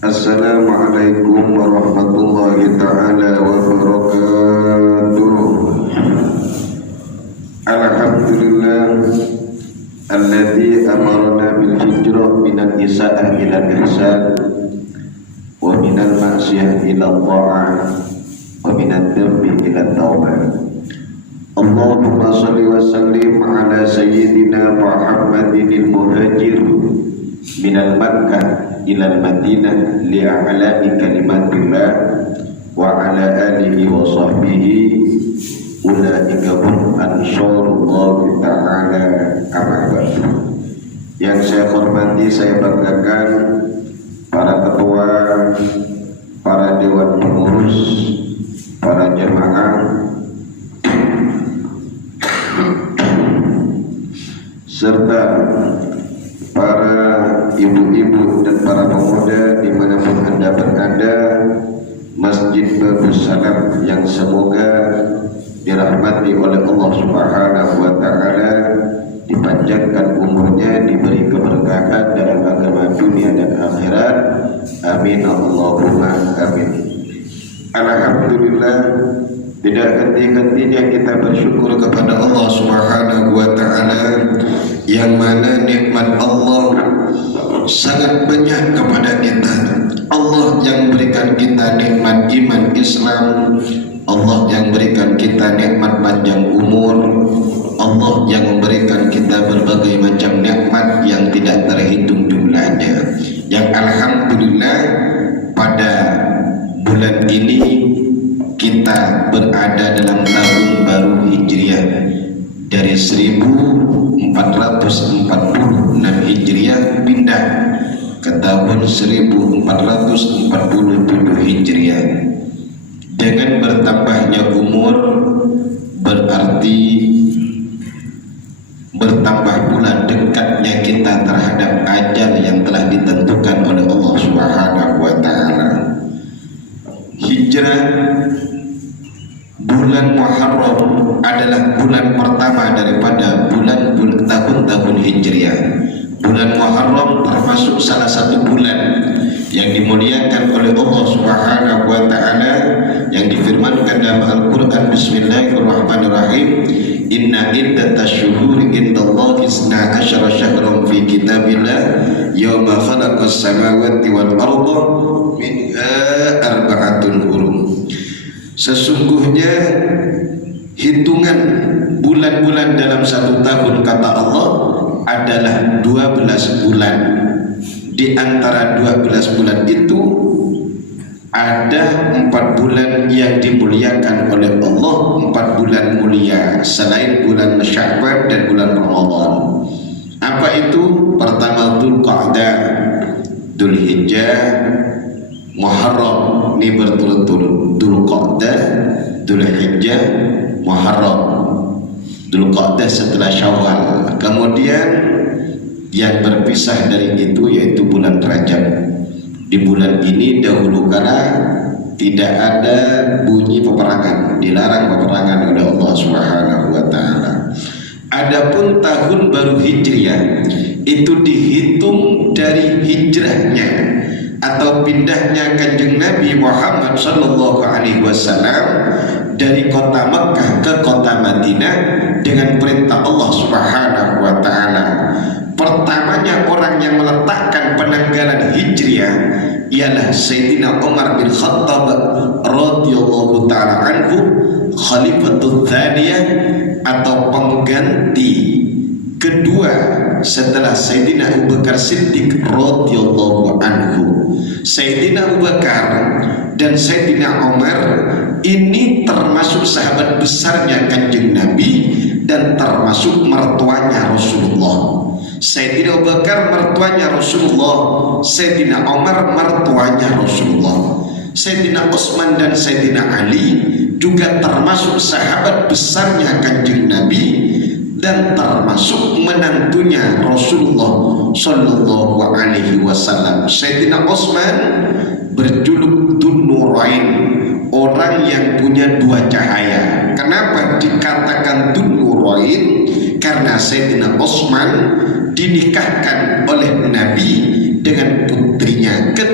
Assalamualaikum warahmatullahi ta'ala wabarakatuh. Alhamdulillah alladzi amarna bil hijrah minal isa'ah ilal ihsan wa minal ma'siyah ilal ta'ah wa minal dhambi ilal tawbah. Allahumma salli wa sallim ala sayyidina Muhammadinil muhajir minal Makkah ilal Madinah li'a'la'i kalimatillah wa ala alihi wa sahbihi ulaika hum ansarullah ta'ala amma ba'du. Yang saya hormati, saya banggakan para ketua, para dewan pengurus, para jemaah, serta para ibu-ibu dan para pemuda dimanapun Anda berada, Masjid Babus Salam yang semoga dirahmati oleh Allah Subhanahu wa Ta'ala, dipanjangkan umurnya, diberi keberkahan dalam agama dunia dan akhirat. Amin Allahumma amin. Alhamdulillah, tidak henti-hentinya kita bersyukur kepada Allah Subhanahu wa Ta'ala, yang mana nikmat Allah sangat banyak kepada kita. Allah yang berikan kita nikmat iman Islam, Allah yang berikan kita nikmat panjang umur, Allah yang memberikan kita berbagai macam nikmat yang tidak terhitung jumlahnya. Yang alhamdulillah pada bulan ini kita berada dalam tahun baru Hijriah dari 1446 Hijriah pindah ke tahun 1447 Hijriah. Dengan bertambahnya umur berarti bertambah pula dekatnya kita terhadap ajal yang telah ditentukan oleh Allah Subhanahu wa Ta'ala. Hijrah bulan Muharram adalah bulan pertama daripada bulan-bulan tahun-tahun Hijriah. Bulan Muharram termasuk salah satu bulan yang dimuliakan oleh Allah Subhanahu wa Ta'ala, yang difirmankan dalam Al-Quran, Bismillahirrahmanirrahim, Inna iddatasyuhuri indallahi isna asyara syahran fi kitabillah yawma khalaqas samawati wal arda minha arba'atun hurum. Sesungguhnya hitungan bulan-bulan dalam satu tahun, kata Allah, adalah 12 bulan. Di antara 12 bulan itu ada 4 bulan yang dimuliakan oleh Allah, 4 bulan mulia selain bulan Sya'ban dan bulan Ramadan. Apa itu? Pertama Dzulqa'dah, Dzulhijjah, Muharram. Ini berturut-turut, Dzulqa'dah, Dzulhijjah, Muharram. Dzulqa'dah setelah Syawal. Kemudian yang berpisah dari itu yaitu bulan Rajab. Di bulan ini dahulu kala tidak ada bunyi peperangan, dilarang peperangan oleh Allah Subhanahu wa Ta'ala. Adapun tahun baru Hijriah itu dihitung dari hijrahnya atau pindahnya Kanjeng Nabi Muhammad sallallahu alaihi wasallam dari kota Mekah ke kota Madinah dengan perintah Allah Subhanahu wa Ta'ala. Pertamanya orang yang meletakkan penanggalan Hijriah ialah Sayyidina Umar bin Khattab radhiyallahu ta'ala anhu, Khalifatul Thaniyah atau pengganti kedua setelah Sayyidina Abu Bakar Siddiq radhiyallahu anhu. Sayyidina Abu Bakar dan Sayyidina Umar ini termasuk sahabat besarnya Kanjeng Nabi dan termasuk mertuanya Rasulullah. Sayyidina Abu Bakar mertuanya Rasulullah, Sayyidina Umar mertuanya Rasulullah. Sayyidina Utsman dan Sayyidina Ali juga termasuk sahabat besarnya Kanjeng Nabi dan termasuk menantunya Rasulullah sallallahu alaihi wasallam. Sayyidina Utsman berjuluk Dzun-Nurain, orang yang punya dua cahaya. Kenapa dikatakan Dzun-Nurain? Karena Sayyidina Utsman dinikahkan oleh Nabi dengan putri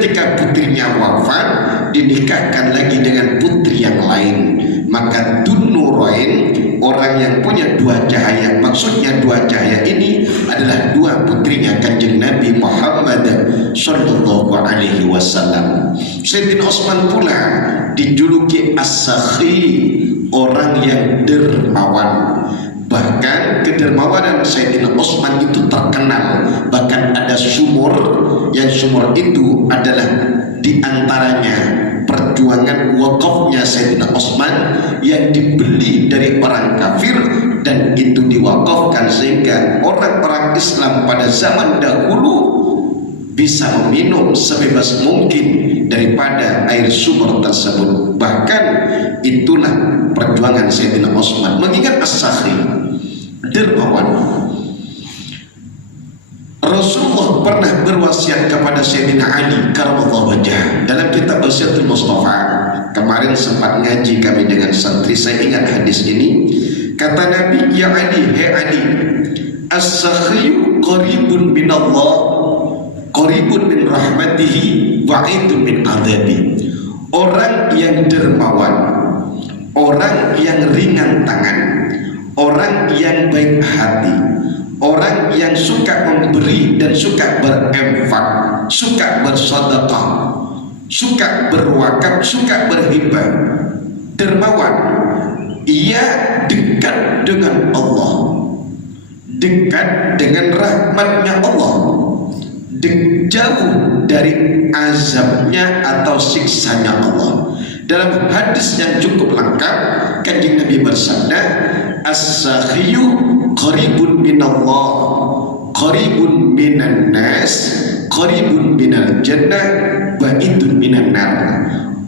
ketika putrinya wafat dinikahkan lagi dengan putri yang lain. Maka Dunnurain, orang yang punya dua cahaya, maksudnya dua cahaya ini adalah dua putrinya Kanjeng Nabi Muhammad sallallahu alaihi wasallam. Sayyidina Utsman pula dijuluki As-Sakhi, orang yang dermawan. Bahkan kedermawanan Sayyidina Utsman itu terkenal. Bahkan ada sumur, yang sumur itu adalah diantaranya perjuangan wakafnya Sayyidina Utsman yang dibeli dari orang kafir, dan itu diwakafkan sehingga orang-orang Islam pada zaman dahulu bisa meminum sebebas mungkin daripada air sumur tersebut. Bahkan itulah perjuangan Sayyidina Utsman. Mengingat As-Sakhi dermawan, Rasulullah pernah berwasiat kepada Sayyidina Ali karramallahu wajhah dalam kitab Wasiatul Mustafa. Kemarin sempat ngaji kami dengan santri, saya ingat hadis ini. Kata Nabi, ya Ali, hei Ali, as-sakhiyu qaribun min Allah, qaribun min rahmatihi, wa'idun min adabi. Orang yang dermawan, orang yang ringan tangan, orang yang baik hati, orang yang suka memberi dan suka berinfak, suka bersedekah, suka berwakaf, suka berhibah, dermawan, ia dekat dengan Allah, dekat dengan rahmatnya Allah, jauh dari azabnya atau siksanya Allah. Dalam hadis yang cukup lengkap, Kanjeng Nabi bersabda, as-sakhiyu qaribun minallah, qaribun minan nas, qaribun minal jannah, ba'idun minan nar.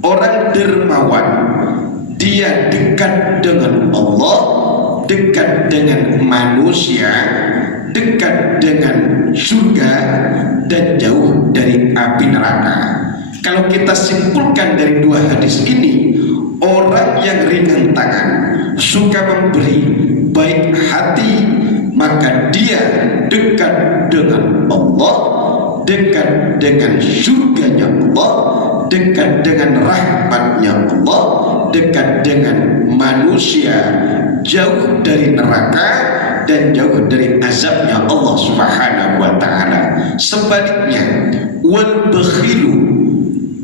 Orang dermawan, dia dekat dengan Allah, dekat dengan manusia, dekat dengan surga, dan jauh dari api neraka. Kalau kita simpulkan dari dua hadis ini, orang yang ringan tangan, suka memberi, baik hati, maka dia dekat dengan Allah, dekat dengan surganya Allah, dekat dengan rahmatnya Allah, dekat dengan manusia, jauh dari neraka dan jauh dari azabnya Allah Subhanahu wa ta'ala. Sebaliknya, wal bakhilu,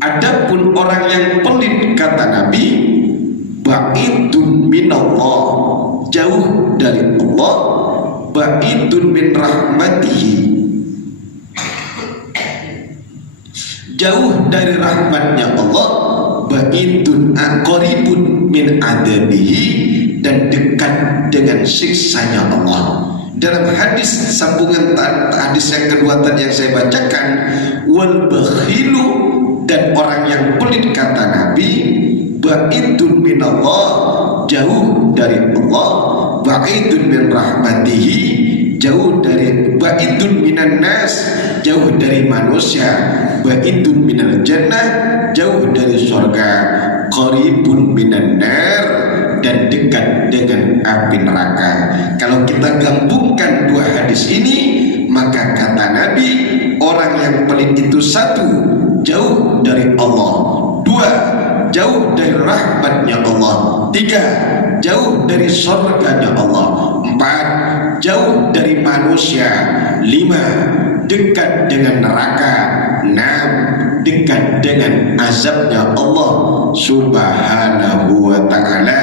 adapun orang yang pelit, kata Nabi, ba'idun minallah, jauh dari Allah, ba'idun min rahmatihi, jauh dari rahmatnya Allah, ba'idun qaribun min adabihi, dan dekat dengan siksanya Allah. Dalam hadis sambungan hadis yang kedua tadi yang saya bacakan, wal bakhilu, dan orang yang pelit, kata Nabi, ba'idun minallah, jauh dari Allah, ba'idun min rahmatihi, jauh dari, ba'idun minan nas, jauh dari manusia, ba'idun minal jannah, jauh dari surga, qaribun minan nar, dan dekat dengan api neraka. Kalau kita gabungkan dua hadis ini, maka kata Nabi, orang yang pelit itu satu, jauh dari Allah, dua, jauh dari rahmatnya Allah, tiga, jauh dari surganya Allah, empat, jauh dari manusia, lima, dekat dengan neraka, enam, dekat dengan azabnya Allah Subhanahu wa ta'ala.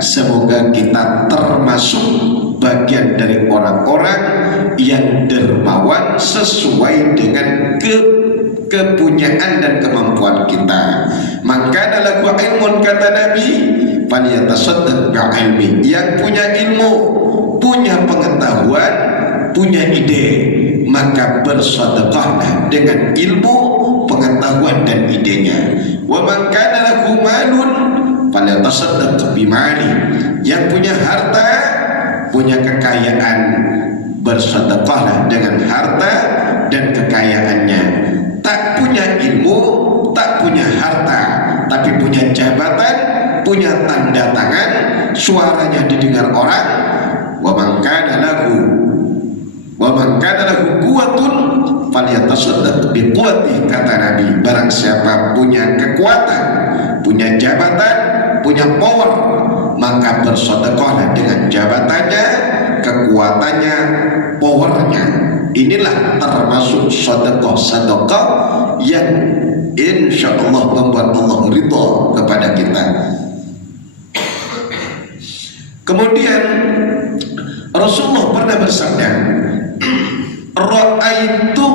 Semoga kita termasuk bagian dari orang-orang yang dermawan sesuai dengan kepunyaan dan kemampuan kita. Maka adalah ilmun, kata Nabi, faliyatasaddaq bi'ilmi, yang punya ilmu, punya pengetahuan, punya ide, maka bersedekahlah dengan ilmu, pengetahuan dan idenya. Wa man kana lahu malun faliyatasaddaq bimali, yang punya harta, punya kekayaan, bersedekahlah dengan harta dan kekayaannya. Tak punya ilmu, tak punya harta, tapi punya jabatan, punya tanda tangan, suaranya didengar orang. Wa man kana lahu quwwatun falyatasaddaq biquwwati, kata Nabi, barang siapa punya kekuatan, punya jabatan, punya power, maka bersedekahlah dengan jabatannya, kekuatannya, powernya. Inilah termasuk sedekah yang insya Allah membuat Allah ridha kepada kita. Kemudian Rasulullah pernah bersabda, ra'aitu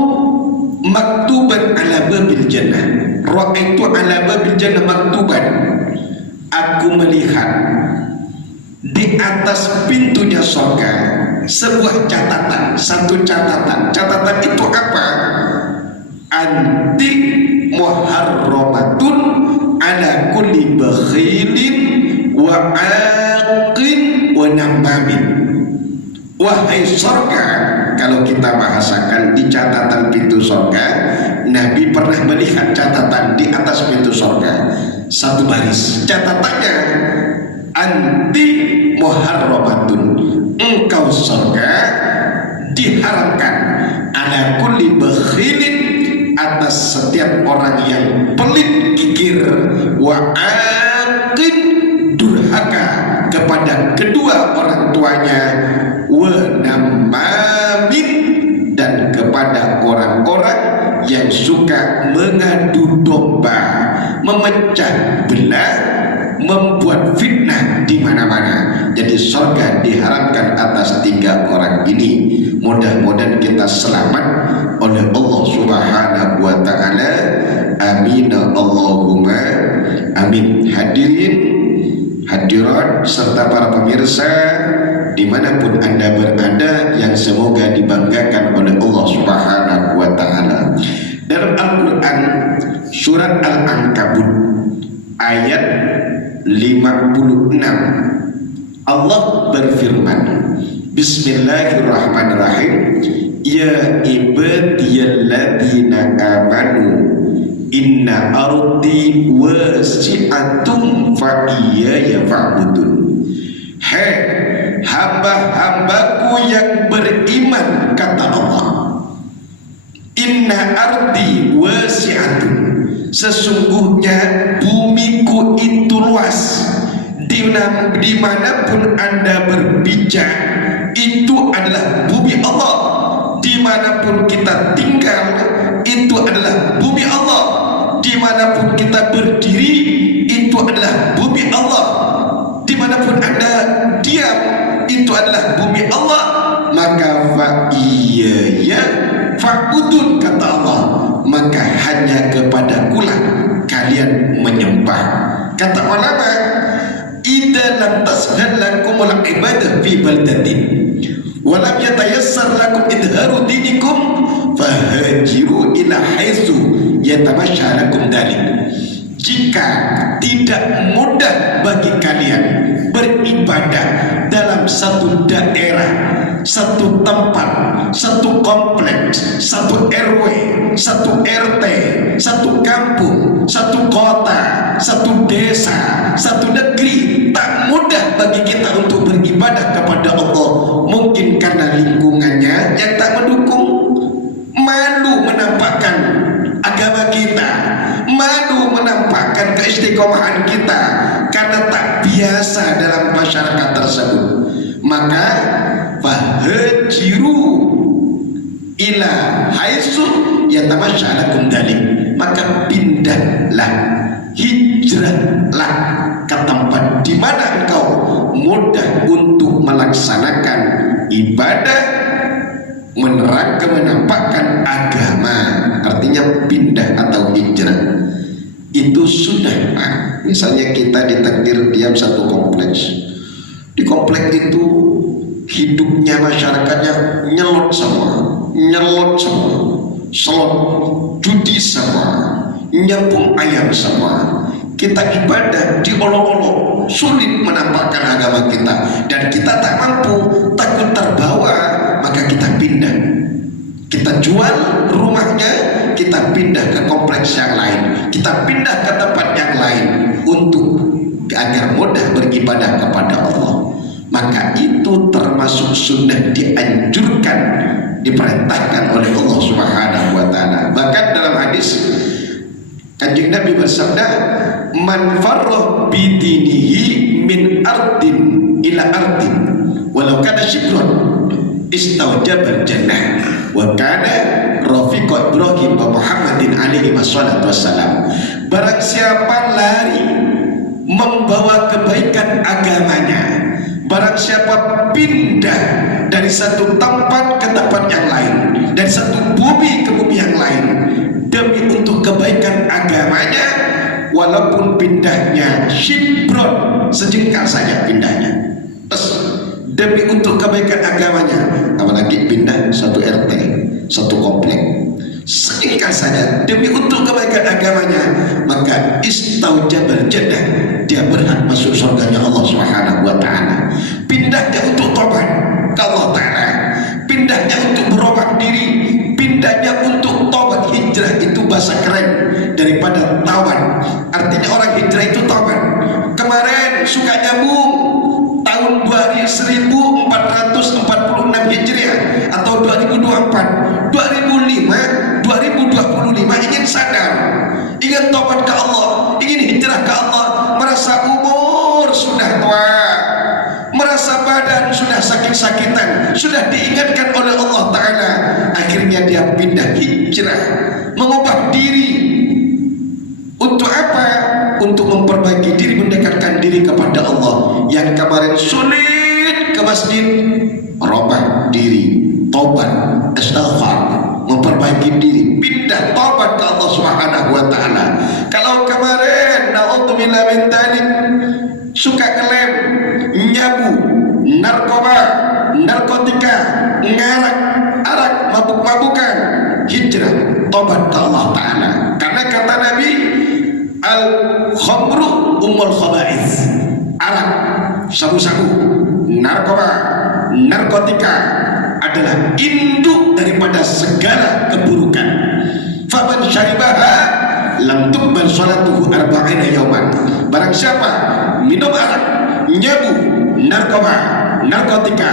maktuban ala babil jannah, ra'aitu ala babil jannah maktuban, aku melihat di atas pintunya surga sebuah catatan, satu catatan. Catatan itu apa? Anti muharramatun ala kulli bakhilin wa aqin wa namamin. Wahai surga, kalau kita bahasakan di catatan pintu surga, Nabi pernah melihat catatan di atas pintu surga, satu baris. Catatannya, anti muharramatun, engkau surga diharamkan ala kulli bakhilin, atas setiap orang yang pelit kikir, wa aqin, durhaka kepada kedua orang tuanya, wa namamin, dan kepada orang-orang yang suka mengadu domba, memecah belah, membuat fitnah di mana-mana. Jadi surga diharapkan atas tiga orang ini. Mudah-mudahan kita selamat oleh Allah Subhanahu wa taala. Amin Allahumma amin. Hadirin hadirat serta para pemirsa dimanapun Anda berada, yang semoga dibanggakan oleh Allah Subhanahu wa taala. Dalam Al-Quran surat Al-Ankabut ayat 56, Allah berfirman, Bismillahirrahmanirrahim, ya ibadiyalladzina amanu inna ardi wasi'atum fa iyaya fa'budun. Hei hamba-hambaku yang beriman, kata Allah, inna ardi wasi'atun, sesungguhnya bumiku itu luas. Dimanapun Anda berpijak, itu adalah bumi Allah. Dimanapun kita tinggal, itu adalah bumi Allah. Dimanapun kita berdiri, itu adalah bumi Allah. Dimanapun Anda diam, itu adalah bumi Allah. Maka fa'iyaya fa'budun, kata Allah, maka hanya kepadakulah kalian menyembah. Kata ulama, idza lam tashhad lakumul ibadah fi baldatin wa lam yatayassar lakum idharu dinikum fahajiru ila haitsu yatabashsha lakum dalik. Jika tidak mudah bagi kalian beribadah dalam satu daerah, satu tempat, satu kompleks, satu RW, satu RT, satu kampung, satu kota, satu desa, satu negeri, tak mudah bagi kita untuk beribadah kepada Allah. Mungkin karena lingkungannya yang tak mendukung, malu menampakkan agama kita, malu menampakkan keistiqomahan kita karena tak biasa dalam masyarakat tersebut. Maka fahajiru ila haitsu yatamasya lakum dalik, maka pindahlah, hijrahlah ke tempat di mana engkau mudah untuk melaksanakan ibadah, menampakkan agama. Artinya pindah atau hijrah itu sudah. Misalnya kita ditakdir diam satu kompleks, di kompleks itu hidupnya masyarakatnya nyelot semua, slot, judi semua, nyambung ayam semua. Kita ibadah diolok-olok, sulit menampakkan agama kita, dan kita tak mampu, takut terbawa, maka kita pindah. Kita jual rumahnya, kita pindah ke kompleks yang lain, kita pindah ke tempat yang lain untuk agar mudah beribadah kepada Allah. Maka itu termasuk sunnah dianjurkan diperintahkan oleh Allah Subhanahu wa taala. Bahkan dalam hadis Kanjeng Nabi bersabda, "Man farra bi dinihi min ardin ila ardin walau kana syibran istawjabal jannah wa kana rafiqa Ibrahim wa Muhammadin alaihi wassalatu wassalam." Barang siapa lari membawa kebaikan agamanya, barang siapa pindah dari satu tempat ke tempat yang lain, dari satu bumi ke bumi yang lain demi untuk kebaikan agamanya, walaupun pindahnya shibron, sejengkal saja pindahnya, demi untuk kebaikan agamanya, apalagi pindah satu RT, satu komplek, sejengkal saja demi untuk kebaikan agamanya, maka istaujabal jannah, dia berhak masuk surganya Allah Subhanahu wa taala. Pindahnya untuk tobat ke Allah taala, pindahnya untuk berubah diri, pindahnya untuk tobat. Hijrah itu bahasa keren daripada taubat. Artinya orang hijrah itu taubat. Kemarin suka nyambung tahun 1446 Hijriah atau 2024, 2025 ingin sadar, ingin tobat ke Allah, ingin hijrah ke Allah, merasa umur sudah tua, merasa badan sudah sakit-sakitan, sudah diingatkan oleh Allah Ta'ala, akhirnya dia pindah hijrah, mengubah diri. Untuk apa? Untuk memperbaiki diri, mendekatkan diri kepada Allah. Yang kemarin sulit ke masjid, merubah diri, tobat, istighfar, memperbaiki diri, pindah tobat ke Allah Subhanahu wa taala. Kalau kemarin naudzubillah min dzalik, suka ngelem, nyabu, narkoba, narkotika, ngarak, arak, mabuk-mabukan, hijrah, tobat ke Allah taala. Karena kata Nabi, al-khamru ummul khaba'ith, arak, sabu-sabu, narkoba, narkotika adalah induk daripada segala keburukan. Faman syaribaha lam tuqbal salatuhu arba'ina yauman. Barang siapa minum arak, nyabu, narkoba, narkotika,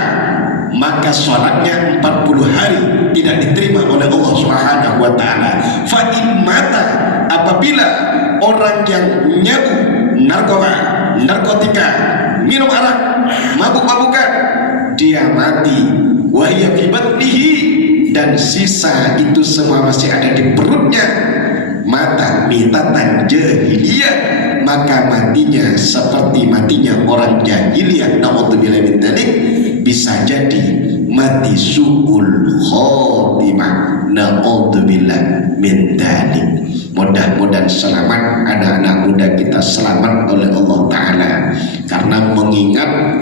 maka salatnya 40 hari tidak diterima oleh Allah Subhanahu wa taala. Fa in mata, apabila orang yang nyabu, narkoba, narkotika, minum arak, mabuk-mabukan, dia mati, wa hiya fi batnihi, dan sisa itu semua masih ada di perutnya, mata mitatan jahiliyah, maka matinya seperti matinya orang jahiliyah. Naudzubillah min dzalik, bisa jadi mati su'ul khotimah. Naudzubillah min dzalik. Mudah-mudahan selamat anak-anak muda kita, selamat oleh Allah Ta'ala. Karena mengingat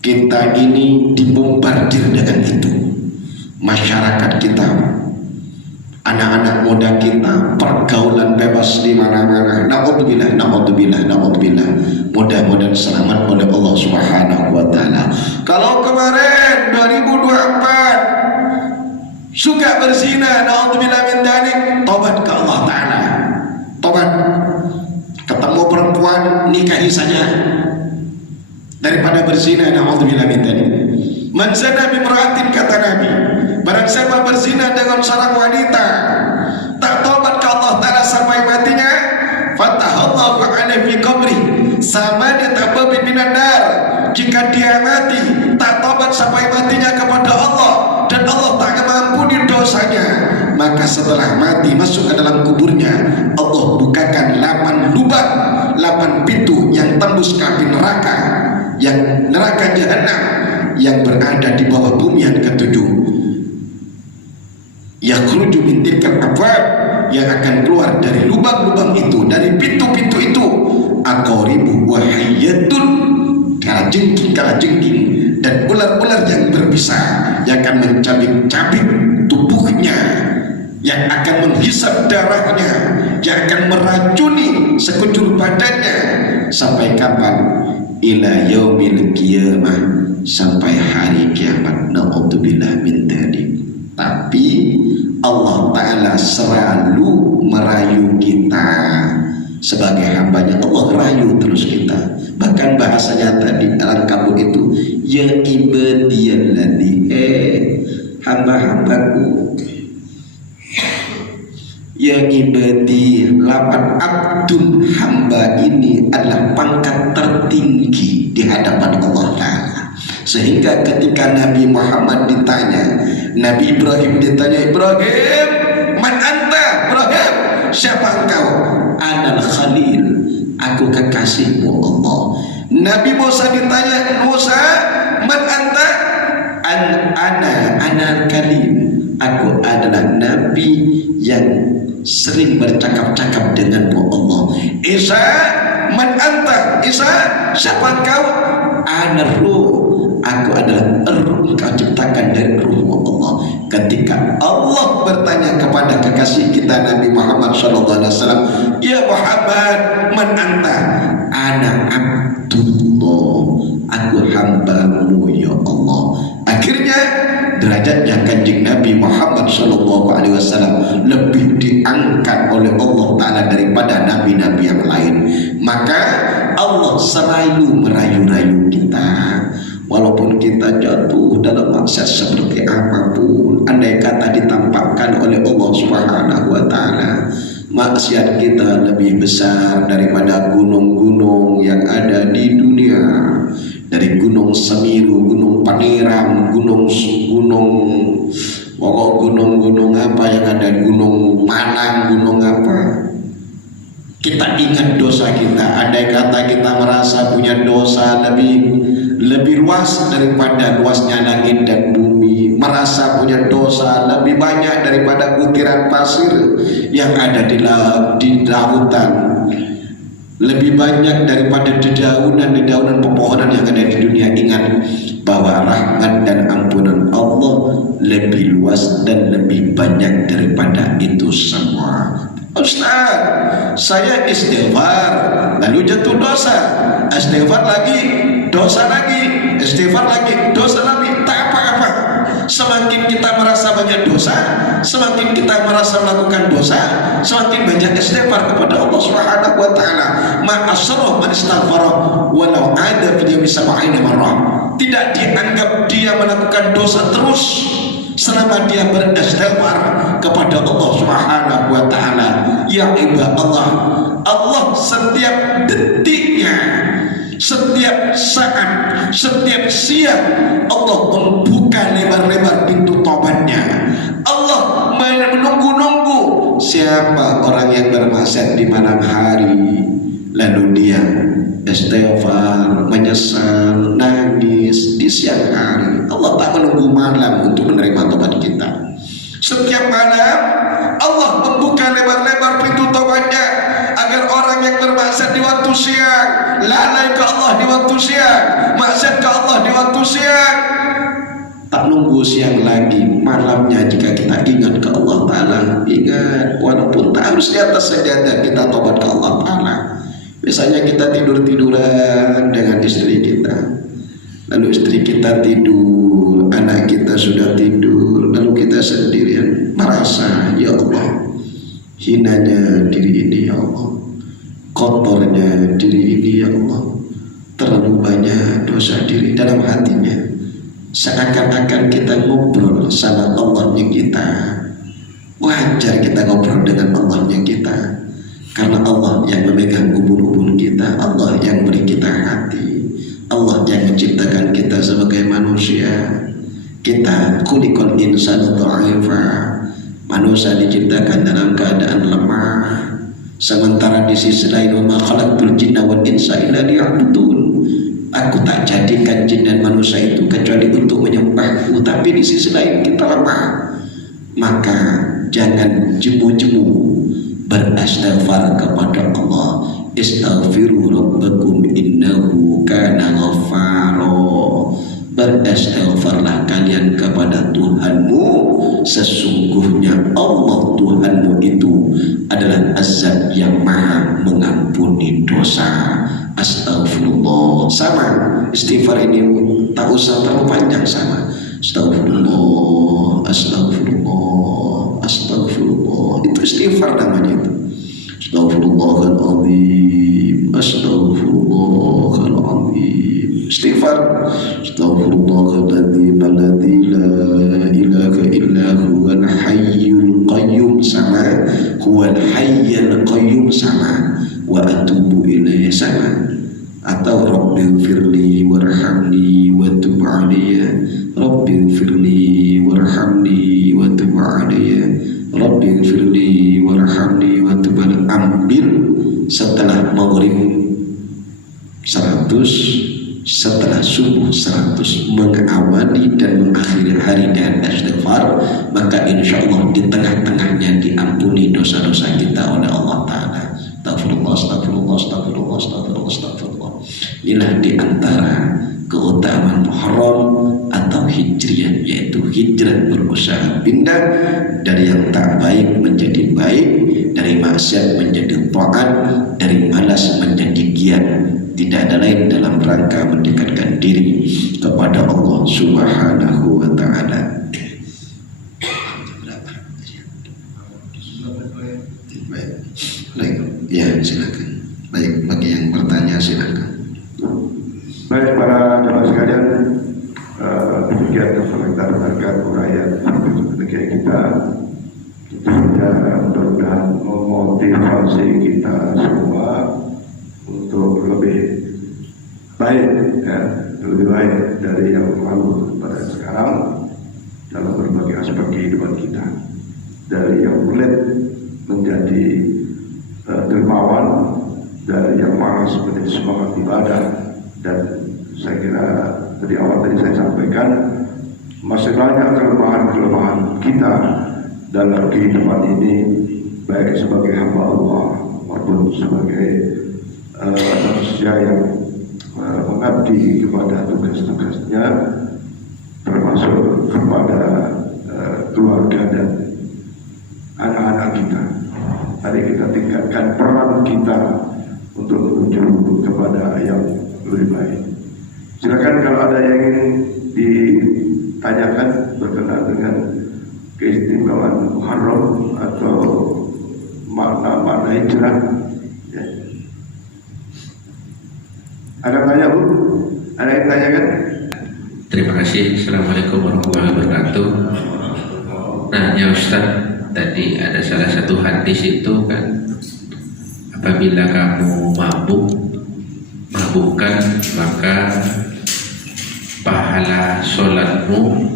kita ini dibombardir dengan itu, masyarakat kita, anak-anak muda kita, pergaulan bebas di mana-mana. Naudzubillah, naudzubillah, naudzubillah. Mudah-mudahan selamat oleh Allah Subhanahu wa taala. Kalau kemarin 2024 suka berzina, naudzubillah min dzalik, tobat ke Allah taala. Tobat. Ketemu perempuan, nikahi saja daripada berzina, naudzubillah min dzalik. Man zana bi imra'atin, kata Nabi, barang siapa berzina dengan seorang wanita, tak tobat ke Allah taala sampai matinya, fatahallahu alaihi fi qabri, sama dia tak babi binadar. Jika dia mati tak tobat sampai matinya kepada Allah dan Allah tak mengampuni dosanya, maka setelah mati masuk ke dalam kuburnya, Allah bukakan 8 lubang, 8 pintu yang tembus ke api neraka, yang neraka jahanam yang berada di bawah bumi yang ketujuh. Yakhruju min tilkal abwab, yang akan keluar dari lubang-lubang itu, dari pintu-pintu itu, aqaribu wa hayyatun, kalajengking dan ular-ular yang berbisa yang akan mencabik-cabik tubuhnya, yang akan menghisap darahnya, yang akan meracuni sekujur badannya. Sampai kapan? Ila yaumil qiyamah, sampai hari kiamat. Naudzubillah min dzalik. Tapi Allah Ta'ala selalu merayu kita sebagai hambanya. Allah rayu terus kita. Bahkan bahasanya tadi Al-Ankabut itu, ya ibadiyalladzina, hamba-hambaku. Ya ibadi, lapan abdun, hamba ini adalah pangkat tertinggi di hadapan Allah Ta'ala. Sehingga ketika Nabi Muhammad ditanya, Nabi Ibrahim ditanya, Ibrahim, man anta? Ibrahim, siapa engkau? Anal Khalil, aku kekasihmu Allah. Nabi Musa ditanya, Musa, man anta? Ana Kalim, aku adalah Nabi yang sering bercakap-cakap denganmu Allah. Isa, man anta? Isa, siapa engkau? Ana Ruh, aku adalah ruh, kau ciptakan dari ruhmu Allah. Ketika Allah bertanya kepada kekasih kita Nabi Muhammad SAW, ya Muhammad, man anta? Ana Abdullah, aku hambamu ya Allah. Akhirnya derajatnya kanjeng Nabi Muhammad SAW lebih diangkat oleh Allah Ta'ala daripada nabi-nabi yang lain. Maka Allah selalu merayu-rayu kita, walaupun kita jatuh dalam maksiat seperti apapun, andai kata ditampakkan oleh Allah Subhanahu wa Ta'ala maksiat kita lebih besar daripada gunung-gunung yang ada di dunia, dari gunung Semeru, gunung Paniram, gunung apa yang ada, gunung Manang, gunung apa. Kita ingat dosa kita, andai kata kita merasa punya dosa lebih luas daripada luasnya langit dan bumi, merasa punya dosa lebih banyak daripada butiran pasir yang ada di lautan, lebih banyak daripada dedaunan pepohonan yang ada di dunia. Ingat bahwa rahmat dan ampunan Allah lebih luas dan lebih banyak daripada itu semua. Ustaz, saya istighfar lalu jatuh dosa, istighfar lagi, dosa lagi, istighfar lagi, dosa lagi, tak apa-apa. Semakin kita merasa banyak dosa, semakin kita merasa melakukan dosa, semakin banyak istighfar kepada Allah Subhanahu wa Ta'ala. Ma'asroh man istaghfara walau ada fi yawmi sab'ina marrah. Tidak dianggap dia melakukan dosa terus selama dia beristighfar kepada Allah Subhanahu wa Ta'ala. Ya ibadallah, Allah setiap detiknya, setiap saat, setiap siang Allah membuka lebar-lebar pintu taubatnya. Allah menunggu-nunggu siapa orang yang bermaksiat di malam hari, lalu dia istighfar, menyesal, nangis di siang hari. Allah tak menunggu malam untuk menerima taubat kita. Setiap malam Allah membuka lebar-lebar pintu taubatnya agar orang yang bermaksiat di waktu siang, lalai ke Allah di waktu siang, maksiat ke Allah di waktu siang, tak nunggu siang lagi, malamnya jika kita ingat ke Allah Ta'ala, ingat walaupun tak harus di atas sajadah, kita taubat ke Allah Ta'ala. Biasanya kita tidur-tiduran dengan istri kita, lalu istri kita tidur, anak kita sudah tidur, lalu kita sendirian merasa, ya Allah, hinanya diri ini ya Allah, kotornya diri ini ya Allah, terlalu banyak dosa diri dalam hatinya. Seakan-akan kita ngobrol sama Allahnya kita. Wajar kita ngobrol dengan Allahnya kita, karena Allah yang memegang ubun-ubun kita, Allah yang beri kita hati, Allah yang menciptakan kita sebagai manusia. Kita khuliqal insanu dha'ifa, manusia diciptakan dalam keadaan lemah. Sementara di sisi lain, wa ma khalaqtul jinna wal insa illa liya'budun, aku tak jadikan jin dan manusia itu kecuali untuk menyembahku. Tapi di sisi lain kita lemah, maka jangan jemu-jemu beristighfar kepada Allah. Istaghfiru rabbakum innahu kana ghaffara. Beristighfarlah kalian kepada Tuhanmu, sesungguhnya Allah Tuhanmu itu adalah Azza yang maha mengampuni dosa. Astagfirullah. Sama istighfar ini tak usah terlalu panjang, sama astagfirullah, astagfirullah, astagfirullah, itu istighfar namanya itu. Astagfirullahaladzim, astagfirullahaladzim, istighfar. Astaghfirullahaladzim alladzi la ilaha illa huwal hayyul qayyum sama, huwal hayyul qayyum sama, wa atubu ilaihi sama. Atau Rabbighfirli warhamni wa tub alayya, Rabbighfirli warhamni wa tub alayya, Rabbighfirli warhamni wa tub alayya. Ambil setelah maghrib 100, setelah subuh 100, mengawali dan mengakhiri hari dengan istighfar, maka insya Allah di tengah-tengahnya diampuni dosa-dosa kita oleh Allah Ta'ala. Astagfirullah, astagfirullah, astagfirullah, astagfirullah, astagfirullah. Inilah di antara keutamaan Muharram atau hijriah, yaitu hijrah berusaha pindah dari yang tak baik menjadi baik, dari maksiat menjadi taat, dari malas menjadi giat. Tidak ada lain dalam rangka mendekatkan diri kepada Allah Subhanahu wa Ta'ala. Baik, ya silakan. Baik, bagi yang bertanya silakan. Baik para jemaah sekalian, demikian kita dengarkan uraian ketika kita sudah mudah-mudahan memotivasi kita semua untuk lebih baik, ya, lebih baik dari yang lalu pada sekarang dalam berbagai aspek kehidupan kita, dari yang pelit menjadi dermawan, dari yang malas menjadi semangat ibadah. Dan saya kira dari awal tadi saya sampaikan masih banyak kelemahan-kelemahan kita dalam kehidupan ini, baik sebagai hamba Allah maupun sebagai manusia yang mengabdi kepada tugas-tugasnya, termasuk kepada keluarga dan anak-anak kita. Mari kita tingkatkan peran kita untuk menuju kepada yang lebih baik. Silakan kalau ada yang ingin ditanyakan berkenaan dengan keistimewaan Muharram atau makna-makna hijrah. Ya. Ada tanya Bu? Ada yang tanyakan? Terima kasih. Assalamualaikum warahmatullahi wabarakatuh. Nah ya Ustaz, tadi ada salah satu hadis itu kan, apabila kamu mabukkan maka pahala sholatmu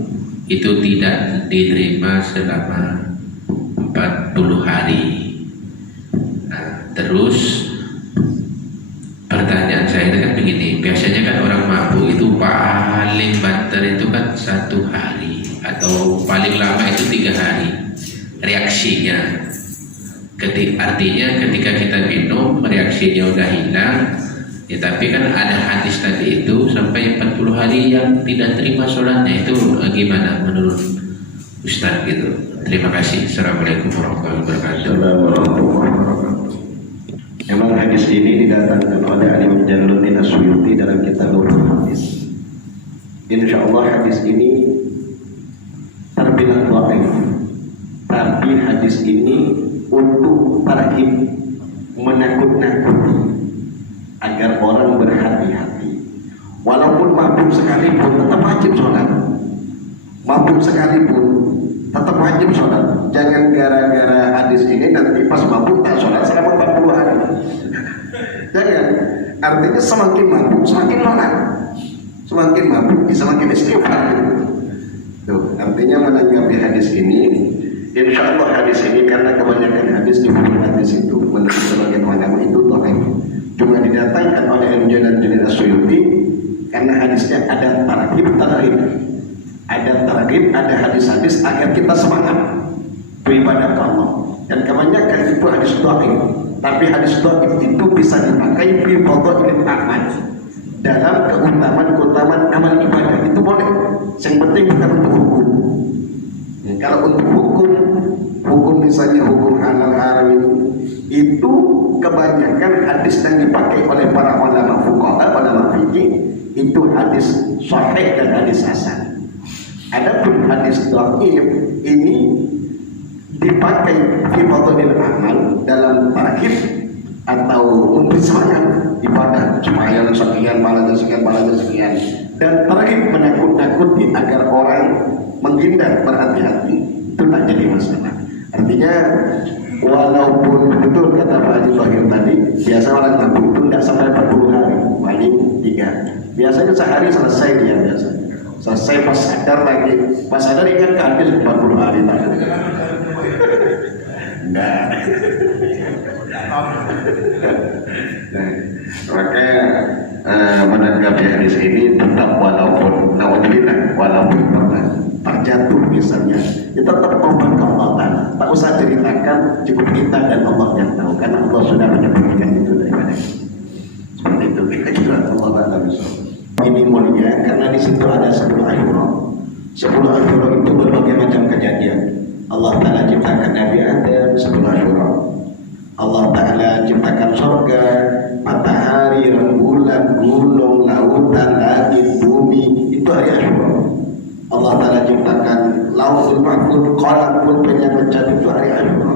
itu tidak diterima selama 40 hari. Nah, terus pertanyaan saya itu kan begini, biasanya kan orang mabuk itu paling banter itu kan 1 hari atau paling lama itu 3 hari reaksinya. Artinya ketika kita minum reaksinya udah hilang ya, tapi kan ada hadis tadi itu sampai 40 hari yang tidak terima sholatnya, itu gimana menurut Ustaz gitu. Terima kasih. Assalamualaikum warahmatullahi wabarakatuh. Memang hadis ini didatangkan oleh Imam Jalaluddin As-Suyuti dalam kitab Hadis. Insya Allah hadis ini terbilang dhaif, tapi hadis ini untuk tarhib, menakut-nakuti agar orang berhati-hati. Walaupun mabuk sekalipun tetap wajib sholat. Mabuk sekalipun tetap wajib sholat. Jangan gara-gara hadis ini nanti pas mabuk tak sholat selama 40 hari. Jangan. Artinya semakin mabuk semakin sholat, semakin mabuk semakin istighfar. Tuh, artinya menanggapi hadis ini, insya Allah hadis ini, karena kebanyakan hadis di buku hadis itu menurut sebagian ulama itu dhaif, cuma didatangkan oleh Imam Jalaluddin As-Suyuti karena hadisnya ada targhib, ada hadis-hadis agar kita semangat beribadah ke Allah. Dan kebanyakan itu hadis dhaif, tapi hadis dhaif itu bisa dipakai fi fadhailil a'mal, dalam keutamaan amal ibadah itu boleh. Yang penting bukan untuk hukum. Ya, kalau untuk hukum misalnya hukum halal haram itu kebanyakan hadis yang dipakai oleh para ulama fuqaha, ulama fikih itu hadis sahih dan hadis hasan. Adapun hadis dhaif ini dipakai fi fadhailil amal dalam targhib atau memberi semangat ibadah, sembahyang sekian, pahalanya sekian, pahalanya sekian, dan terkait menakut-nakuti agar orang menghindar, berhati-hati, itu tak jadi masalah. Artinya walaupun betul kata Pak Haji Bahir tadi, biasa orang nabung itu tidak sampai 40 hari, paling 3. Biasanya sehari selesai dia biasa. Selesai pas sadar ingat ke habis 40 hari tak. Enggak. Makanya menanggapi hadis ini tetap walaupun pernah terjatuh misalnya, kita tetap tobat ke Allah Ta'ala. Tak usah ceritakan, cukup kita dan Allah yang tahu, karena Allah sudah menyebutkan itu daripada seperti itu. Kita kira Allah Ta'ala bisa. Ini mulia karena di situ ada 10 Asyura. 10 Asyura itu berbagai macam kejadian. Allah Ta'ala ciptakan Nabi Adam 10 Asyura. Allah Ta'ala ciptakan surga, matahari, rembulan, gunung, lautan, langit, bumi, itu hari Asyura. Allah Ta'ala ciptakan Lauhul Mahfuz, qalam pun pencet itu hari Asyura.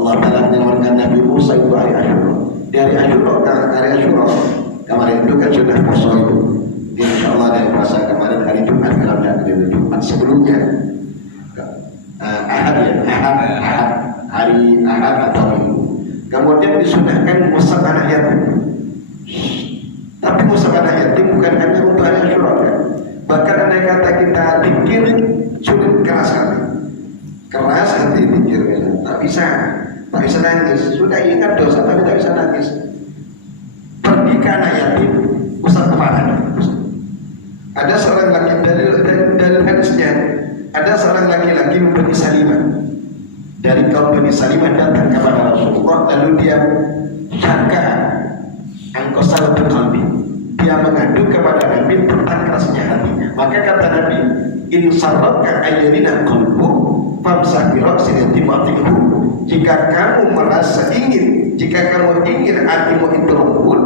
Allah Ta'ala menyelamatkan Nabi Musa itu hari Asyura. Di hari Asyura kemarin itu kan sudah puasa itu. Insya Allah dari puasa kemarin hari Jumat, kalau tidak hari Jumat sebelumnya hari Ahad atau Minggu. Kemudian disunahkan musab anak yatim. Tapi musab anak yatim bukan hanya untuk anak Asyura kan? Bahkan andai kata kita pikir sulit keras hati pikirnya, tak bisa nangis. Sudah ingat dosa tapi tak bisa nangis. Pergi ke anak yatim, usap kepalanya. Ada seorang laki dari hadisnya, ada seorang laki-laki memberi Salimah dari kaum Bani Salimah datang kepada Rasulullah, lalu dia syaka angkosalatul qalbi, dia mengadu kepada Nabi tentang kerasnya hatinya. Maka kata Nabi, in sarraka ayyina qalbu famsah bi ra'sin timatihu. Jika kamu merasa jika kamu ingin hatimu itu lembut,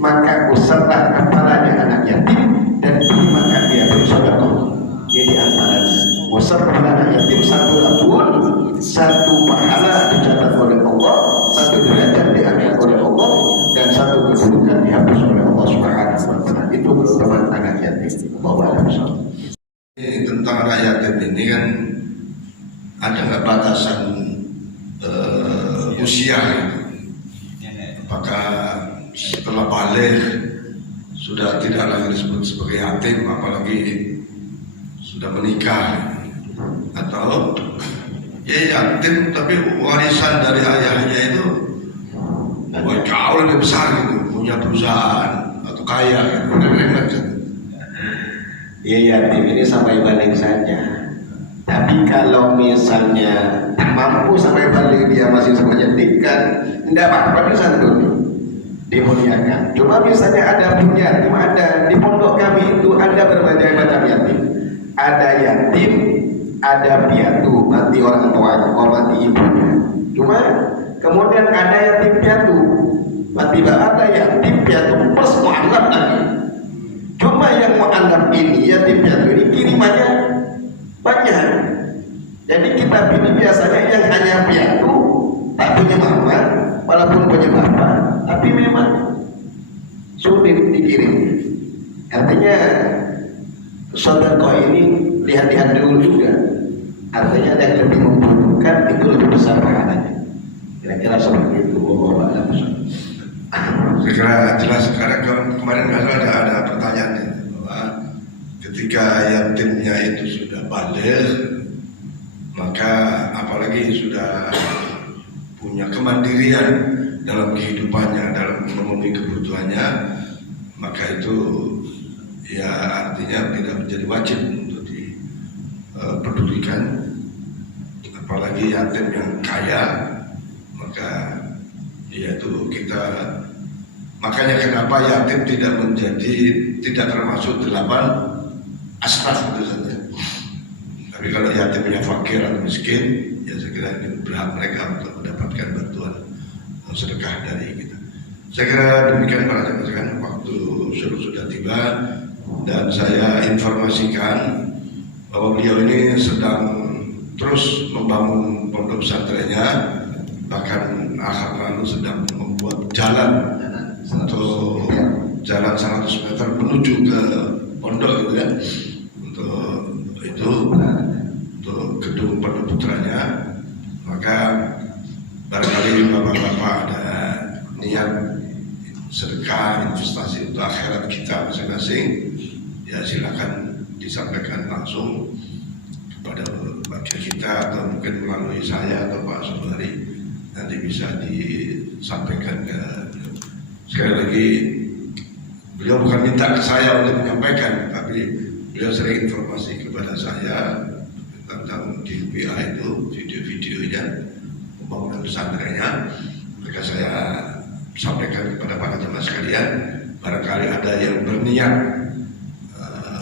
maka usaplah kepalanya anak yatim dan terimakan dia bersedekah. Jadi antaranya usap kepala anak yatim, satu labun, satu pahala dicatat oleh Allah, satu derajat diangkat oleh Allah, dan satu keburukan dihapus oleh Allah Subhanahu wa Ta'ala. Itu teman anak yatim. Ini tentang anak yatim ini kan ada nggak batasan usia gitu. Apakah setelah balik sudah tidak lagi disebut sebagai yatim, apalagi sudah menikah, atau ya yatim tapi warisan dari ayahnya itu jauh lebih besar gitu, punya perusahaan atau kaya gitu. Ya yatim ini sampai balik saja. Tapi kalau misalnya mampu sampai balik dia masih menyedihkan, tidak apa-apa disantuni, dimuliakan. Cuma misalnya ada punya yatim, ada di pondok kami itu ada berbagai macam yatim. Ada yatim, ada piatu, mati orang tuanya, mati ibunya. Cuma kemudian ada yatim piatu, mati ada yatim piatu plus mu'alaf lagi. Cuma yang mu'alaf ini, yatim piatu ini kirimannya banyak. Jadi kita pilih biasanya yang hanya piatu, tak punya mama, walaupun punya bapak, tapi memang sulit dikirim. Artinya sedekah ini lihat-lihat dulu juga. Artinya ada yang lebih membutuhkan itu lebih besar pahalanya. Kira-kira seperti itu. Saya kira jelas. Sekarang kemarin ada pertanyaan bahwa ketika yatimnya itu sudah balik, maka apalagi sudah punya kemandirian dalam kehidupannya, dalam memenuhi kebutuhannya, maka itu ya artinya tidak menjadi wajib untuk dipedulikan. Apalagi yatim yang kaya, maka yaitu kita, makanya kenapa yatim tidak termasuk 8 asnaf itu saja. Tapi kalau yatimnya fakir atau miskin, ya saya kira ini berhak mereka untuk mendapatkan bantuan sedekah dari kita. Saya kira demikian para jemaah, waktu sudah tiba. Dan saya informasikan bahwa beliau ini sedang terus membangun pondok pesantrennya, bahkan akhir lalu sedang membuat jalan untuk jalan 100 meter menuju ke pondok gitu ya. Untuk itu, untuk gedung Pondok Putranya, maka barangkali bapak-bapak ada niat sedekah investasi untuk akhirat kita masing-masing, ya silakan disampaikan langsung kepada wakil kita atau mungkin melalui saya atau Pak Sobari, nanti bisa disampaikan ke. Sekali lagi, beliau bukan minta ke saya untuk menyampaikan, tapi beliau sering informasi kepada saya tentang GPA itu, video-videonya, pembangunan pesantrennya. Maka saya sampaikan kepada para jemaah sekalian, barangkali ada yang berniat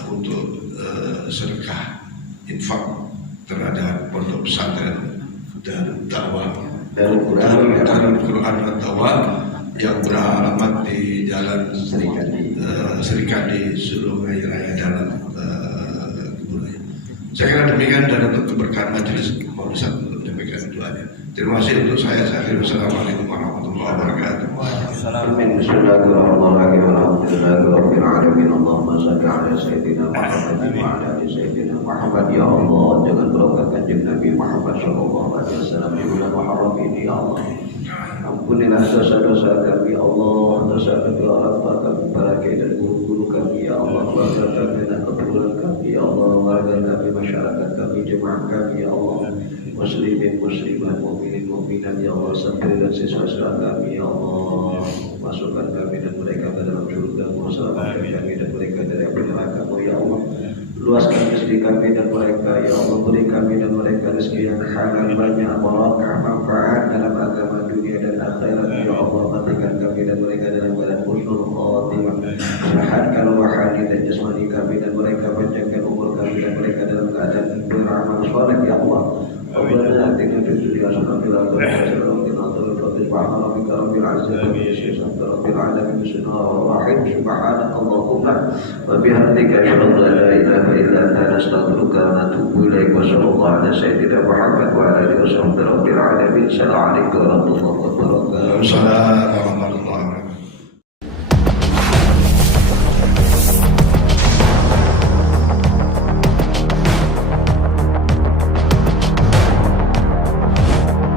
untuk sedekah infak terhadap pondok pesantren dan dakwah Darul Quran dan dakwah yang beralamat di Jalan Serikandi, Surabaya Raya Dalam Kebudayan. Saya kira demikian, dan untuk keberkahan majelis mau bisa untuk menyampaikan doanya. Terima kasih untuk saya. Wassalamualaikum warahmatullahi wabarakatuh. Bismillahirrahmanirrahim. Alhamdulillahirabbil alamin. Allahumma shalli ala sayyidina Muhammad wa ala ali sayyidina Muhammad. Ya Allah, jangan berangkat kanjeng Nabi Muhammad sallallahu alaihi wasallam di bulan Muharram ini, ya Allah. Ampunilah dosa-dosa kami, ya Allah, dosa kedua orang kami, para kiai dan guru-guru kami, ya Allah, keluarga kami dan keturunan kami, ya Allah, warga kami, masyarakat kami, jemaah kami, ya Allah, muslimin, muslimat, mukminin, mukminat, ya Allah, santri dan siswa-siswa kami, ya Allah, masukkan kami dan mereka ke dalam surga, selamatkan kami dan mereka dari api neraka-Mu, ya Allah. Luaskan rezeki kami dan mereka, ya Allah, beri kami dan mereka rezeki yang halal, banyak, barakah, manfaat dalam agama dunia dan akhirat, ya Allah. Matikan kami dan mereka dalam keadaan husnul khatimah. Sehatkan rohani dan jasmani kami dan mereka, panjangkan umur kami dan mereka dalam keadaan beramal saleh, ya Allah. Rabbana atina fid dunya hasanah wa fil akhirati hasanah wa qina adzabannar. Subhana rabbika rabbil izzati amma yasifun, rabbil alamin, bismillahirrahmanirrahim. Subhanakallahumma wa bihamdika, asyhadu an la ilaha illa anta, astaghfiruka wa atubu ilaik. Wa sallallahu ala sayyidina Muhammad wa ala alihi wa sahbihi rabbil alamin. Assalamualaikum warahmatullahi wabarakatuh. Waalaikumsalam.